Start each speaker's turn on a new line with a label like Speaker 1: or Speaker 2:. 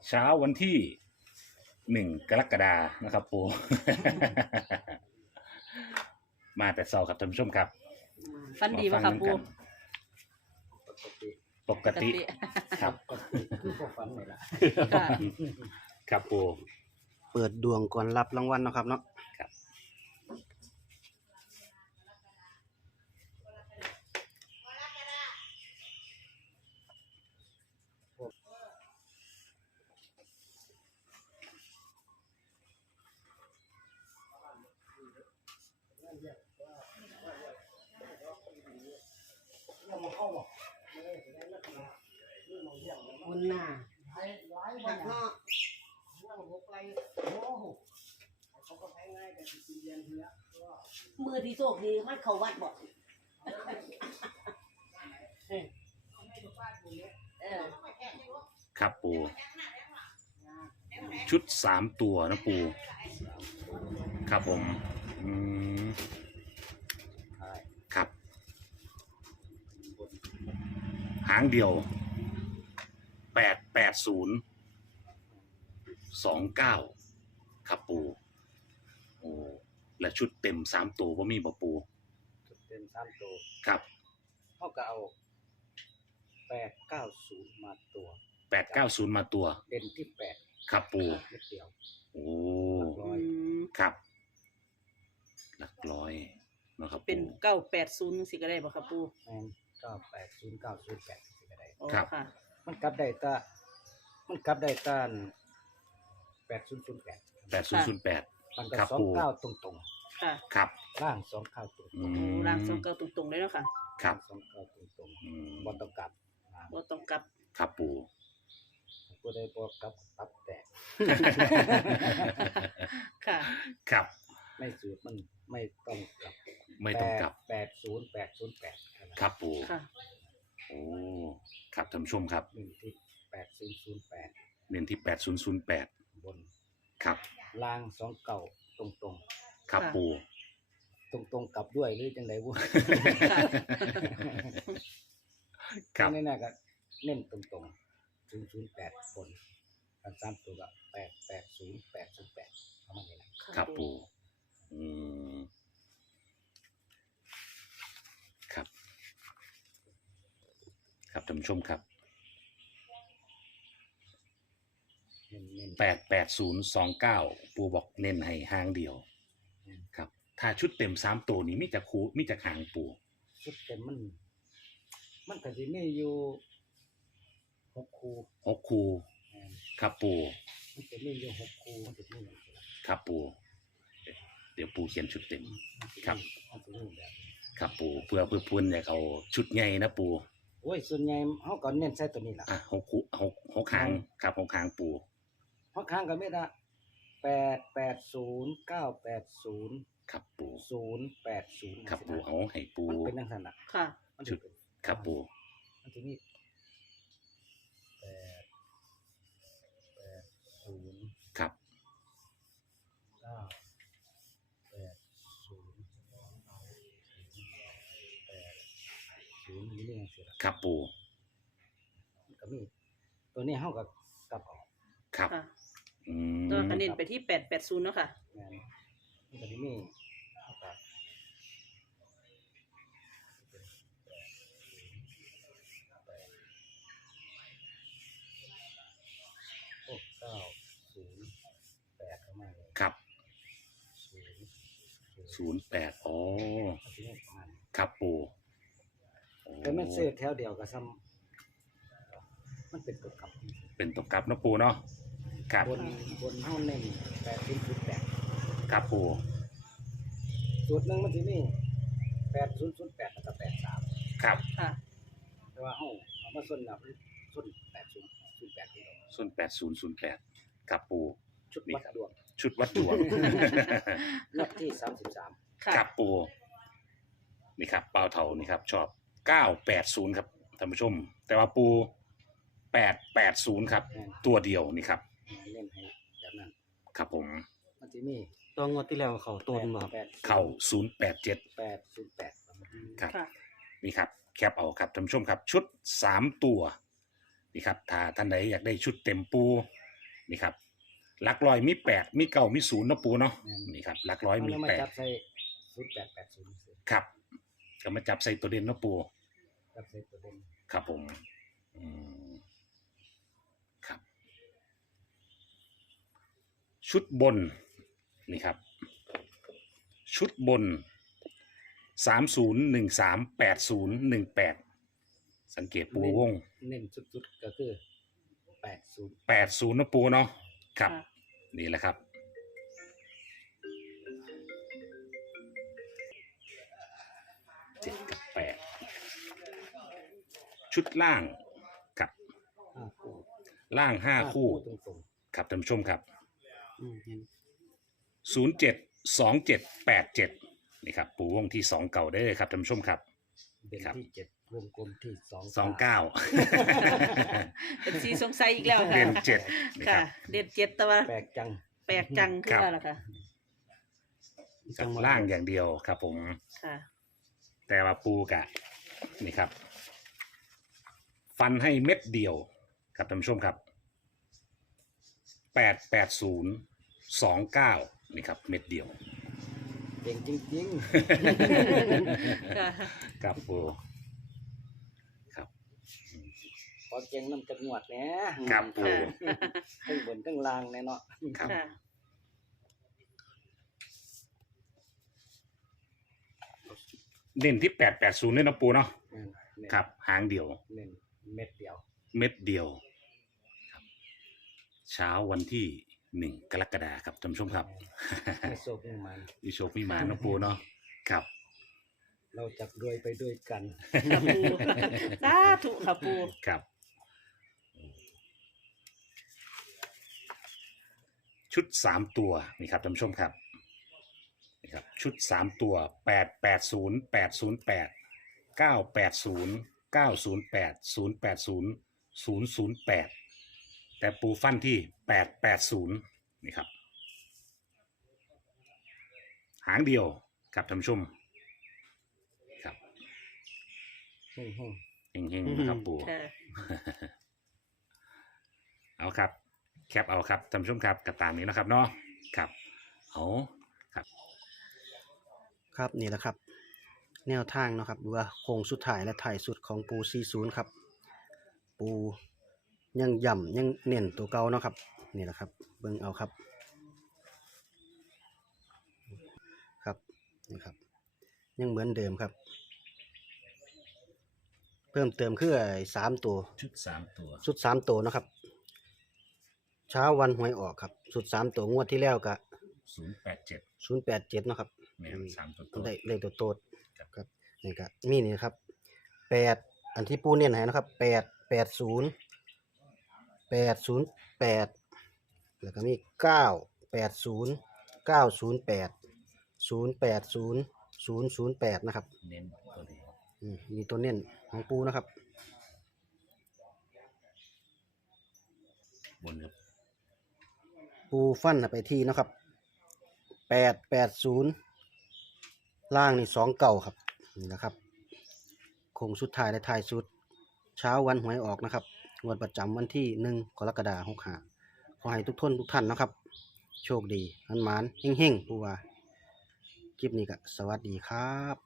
Speaker 1: เช้าวันที่1 กรกฎาคมนะครับปู มาแต่เช้าครับท่านผู้ชมครับ
Speaker 2: ฟันดีป่ะครับปู
Speaker 1: ปกติครับ
Speaker 3: คือพวกฝันนี่ล่ะ
Speaker 2: ค่ะ
Speaker 1: ครับปู
Speaker 3: เปิดดวงก่อนรับรางวัลเนาะครับเนาะ
Speaker 1: ครับ
Speaker 4: คนหน้าหักเนาะมือที่โชคดีมันเข้าวัดบ่
Speaker 1: ครับปูชุด3 ตัวนะปูครับผมครับหางเดียว88029ครับปูโอ้และชุดเต็ม3 ตัวบ่มีบ่ปู
Speaker 3: เต็ม3ตัว
Speaker 1: ครับ
Speaker 3: เฮาก็เอา890มาตัว
Speaker 1: 890มาตัว
Speaker 3: เด่นที่8
Speaker 1: ครับปู
Speaker 3: เม็ดเดียว
Speaker 1: โอ้
Speaker 3: ร้อย
Speaker 1: ครับหลักร้อยนะครับ
Speaker 2: เป็น
Speaker 1: ปู
Speaker 2: 980สิก็ได้ป่ะครับปู
Speaker 3: แม่น980 908สิก็ได้
Speaker 2: อ๋อค่ะ
Speaker 3: มันกลับได้ตา8008
Speaker 1: 8008
Speaker 3: มันก็
Speaker 1: ครับปู่
Speaker 3: 29ตรง
Speaker 2: ค่ะ
Speaker 1: ครับ
Speaker 3: ๆล่าง29ตรง
Speaker 1: อื
Speaker 2: โอ้
Speaker 1: ม
Speaker 2: ร่างทรงเก่าตรงๆเลยเนาะค่ะ
Speaker 1: ครับ
Speaker 3: 29ตรง
Speaker 1: อืม
Speaker 3: ๆบ่ต้องกลับ
Speaker 2: บ่ต้องกลับ
Speaker 1: ครับปู
Speaker 3: ผู้ใดบ่กลับตับแตก
Speaker 2: ค่ะ
Speaker 1: ครับ
Speaker 3: ไม่สูตรมันไม่ต้องกลับ
Speaker 1: ไม่ต้องกลับ
Speaker 3: 80808
Speaker 1: ครับปู
Speaker 2: ค่ะ
Speaker 1: โอ้ครับท่านผู้ชมครับ
Speaker 3: หนึ่งที่8008
Speaker 1: เน้นที่8008
Speaker 3: บน
Speaker 1: ครับ
Speaker 3: ล่าง2เก่าตรง
Speaker 1: ครับ
Speaker 2: ค่ะ
Speaker 1: ปู
Speaker 3: ๆตรงๆกลับด้วยหรือจังได๋บ่
Speaker 2: ค่ะ
Speaker 1: ครับ
Speaker 3: นี่น่ะก็เน้นตรงๆ008บนอัน3ตัวก็880808ประมาณนี้นะครับ
Speaker 1: ปูอืมครับครับท่านผู้ชมครับ
Speaker 3: เน้น
Speaker 1: 88029ปูบอกเน้นให้หางเดียวครับถ้าชุดเต็ม3 ตัวนี้มีแต่คูมีแต่หางปู
Speaker 3: ชุดเต็มมันก็สิมีอยู่6คู่
Speaker 1: 6 คู
Speaker 3: แม่น
Speaker 1: ครับปู
Speaker 3: มันจะมีอยู่6คู่มันจะมีอย่างนี้
Speaker 1: ครับปูเดี๋ยวปูเขียนชุดเต็ม ครับ
Speaker 3: มันจะมีแบบนี้
Speaker 1: ครับปูเพื่อพูนอยากเอาชุดใหญ่นะปู
Speaker 3: โอ้ยส่วนใหญ่เฮาก็เน้นใส่ตัวนี้ล่ะ
Speaker 1: 6 หางครับ6 หางปู
Speaker 3: เพราะค้างก็มีละ880 980
Speaker 1: ครับปู
Speaker 3: 080
Speaker 1: ครับปูเอาให้ปู
Speaker 3: มันเป็นจังซั่นน่ะ
Speaker 2: ค่ะ
Speaker 3: มัน
Speaker 1: ชุด
Speaker 3: เป็น
Speaker 1: ครับปู
Speaker 3: มันสิมี880
Speaker 1: ครับ
Speaker 3: 980 นี่จังซี่ล่ะ
Speaker 1: ครับปู
Speaker 3: มันก็มีตัวนี้เฮาก็กลับออก
Speaker 1: ครับ
Speaker 2: ค่ะ
Speaker 1: อื
Speaker 2: ตัว
Speaker 1: ม
Speaker 2: คะเน้นไปที่880เนาะค่ะ
Speaker 3: แม่นมันก็สิมีเฮาก็โอ้908ประมาณนี้
Speaker 1: ครับ
Speaker 3: 0
Speaker 1: 08อ๋อ
Speaker 3: มันสิมีประมาณนี้
Speaker 1: ครับปูโอ้
Speaker 3: แต่มันซื้อแถวเดียวก็ซ้ำมันเป็นตัวกลับ
Speaker 1: เป็นตกกลับนะปูเนาะครับ
Speaker 3: บนเฮาเน้น8008
Speaker 1: ครับปู
Speaker 3: สูตรหนึงมันสิมี8008แล้วก็83
Speaker 1: ครับ
Speaker 2: ค่ะ
Speaker 3: แต่ว่าเอามาส่วนนับส่วน8008นี่
Speaker 1: ส่วน8008ครับปู
Speaker 3: ชุดวัดดวง
Speaker 1: ชุดวัดดวง
Speaker 3: งวดที่33
Speaker 2: ค่ะ
Speaker 1: ครับปูนี่ครับเป้าเท่านี่ครับชอบ980ครับท่านผู้ชม แต่ว่าปู880ครับ ตัวเดียวนี่ครับ
Speaker 3: เล่นให้แบบนั้น
Speaker 1: ครับผม
Speaker 3: มันสิมี
Speaker 5: ตัวงวดที่แล้วเขาตัวนึงบ่ครับ
Speaker 1: เข้า087
Speaker 3: 808
Speaker 1: ครับ
Speaker 2: ค่ะ
Speaker 1: นี่ครับแคปเอาครับท่านผู้ชมครับ ชุด3 ตัวนี่ครับถ้าท่านใดอยากได้ชุดเต็มปูนี่ครับหลักร้อยมี8มี9มี0นะปูเนาะ
Speaker 3: แม่น
Speaker 1: นี่ครับหลักร้อย
Speaker 3: เอา
Speaker 1: มี
Speaker 3: แล้วมาจับ
Speaker 1: 8
Speaker 3: ใส่0880
Speaker 1: ครับก็มาจับใส่ตัวเด่นนะปู
Speaker 3: จับใส่ตัวเด่น
Speaker 1: ครับผมอืมครับ ชุดบนนี่ครับ ชุดบน 30138018สังเกตปูวง
Speaker 3: เน้นสุดๆก็คือ80
Speaker 1: 80นะปูเนาะครับ
Speaker 2: ค่ะ
Speaker 1: นี่แหละครับ 7 กับ 8 ชุดล่างครับ
Speaker 3: 5คู่
Speaker 1: ล่าง 5 คู่
Speaker 3: ตรง
Speaker 1: ครับท่านผู้ชมครับ
Speaker 5: เห็น
Speaker 1: 072787นี่ครับปูวงที่ 2 เก่าได้เลยครับท่านผู้ชมครับ
Speaker 3: ๆเด่น
Speaker 1: ครับ
Speaker 3: ที่7วงกลมที่
Speaker 1: 29
Speaker 3: 2
Speaker 2: เป็นสีสงสัยอีกแล้วค่ะ
Speaker 1: เด่น7นี่ค
Speaker 2: ค่ะ
Speaker 1: รับ
Speaker 2: เด่น7แต่ว่า
Speaker 3: แปลกจัง
Speaker 2: แปลกจังขึ้นแล้วล่ะค่ะ
Speaker 1: กับล่างอย่างเดียวครับผม
Speaker 2: ค่ะ
Speaker 1: แต่ว่าปูกะนี่ครับ ฟันให้เม็ดเดียวครับท่านผู้ชมครับ88029นี่ครับเม็ดเดียว
Speaker 3: เก่งจริง
Speaker 2: ค่ะ
Speaker 1: ครับปูครับ
Speaker 3: ๆขอเก่งน้ำจักงวดแหน่
Speaker 1: ครับปู
Speaker 3: ทั้งบนทั้งล่างแน่เนาะ
Speaker 1: ครับ
Speaker 2: ค่ะ
Speaker 1: เน้นที่880เนี่ยนะปูเนาะ
Speaker 3: เน้น
Speaker 1: ครับหางเดียว
Speaker 3: เน้นเม็ดเดียว
Speaker 1: เม็ดเดียวครับเช้าวันที่1 กรกฎาคมครับท่านผู้ชมครับ
Speaker 3: ให้โชคให้มัน
Speaker 1: มีโชคมีหมานะปูเนาะครับ
Speaker 3: เราจะรวยไปด้วยกัน
Speaker 2: ค่ะปูสาธุค่ะปู
Speaker 1: ครับ ชุด3ตัวนี่ครับท่านผู้ชมครับนี่ครับชุด3ตัว880808 980 908 080 008แต่ปูฟันที่880นี่ครับหางเดียวครับท่านผู้ชมครับ
Speaker 3: เฮ้ย
Speaker 1: เฮงๆนะครับปู
Speaker 2: ค่ะ
Speaker 1: เอาครับแคปเอาครับท่านผู้ชมครับกับตามนี้นะครับเนาะครับเอาครับ
Speaker 5: ครับนี่แหละครับ แนวทางเนาะครับหรือว่าโค้งสุดท้ายและถ่ายสุดของปู40ครับปูยังย่ำยังเน้นตัวเก่าเนาะครับนี่แหละครับเบิ่งเอาครับครับนี่ครับยังเหมือนเดิมครับ เพิ่มเติมคือไอ้3ตัว
Speaker 1: ชุด3ตัว
Speaker 5: ชุด3ตัวเนาะครับ เช้าวันหวยออกครับชุด3ตัวงวดที่แล้วก็
Speaker 1: 087
Speaker 5: 087เนาะครับ
Speaker 1: แม่น3ตัว
Speaker 5: ได้เลขตัวโตด
Speaker 1: ครับ
Speaker 5: ครับนี่ก็มีนี่ครับ8อันที่ปูเน้นให้นะครับ880 808แล้วก็มี980 908 080 008นะครับ
Speaker 1: เน้นตัวนี้
Speaker 5: มีตัวเน้นของปูนะครับ
Speaker 1: บนครับ
Speaker 5: ปูฟันไปที่นะครับ880ล่างนี่2เก่าครับนี่นะครับโค้งสุดท้ายและท้ายสุดเช้าวันหวยออกนะครับงวดประจำวันที่1 กรกฎาคม65ขอให้ทุกท่านนะครับ โชคดีหมานๆเฮงๆปูว่าคลิปนี้ก็สวัสดีครับ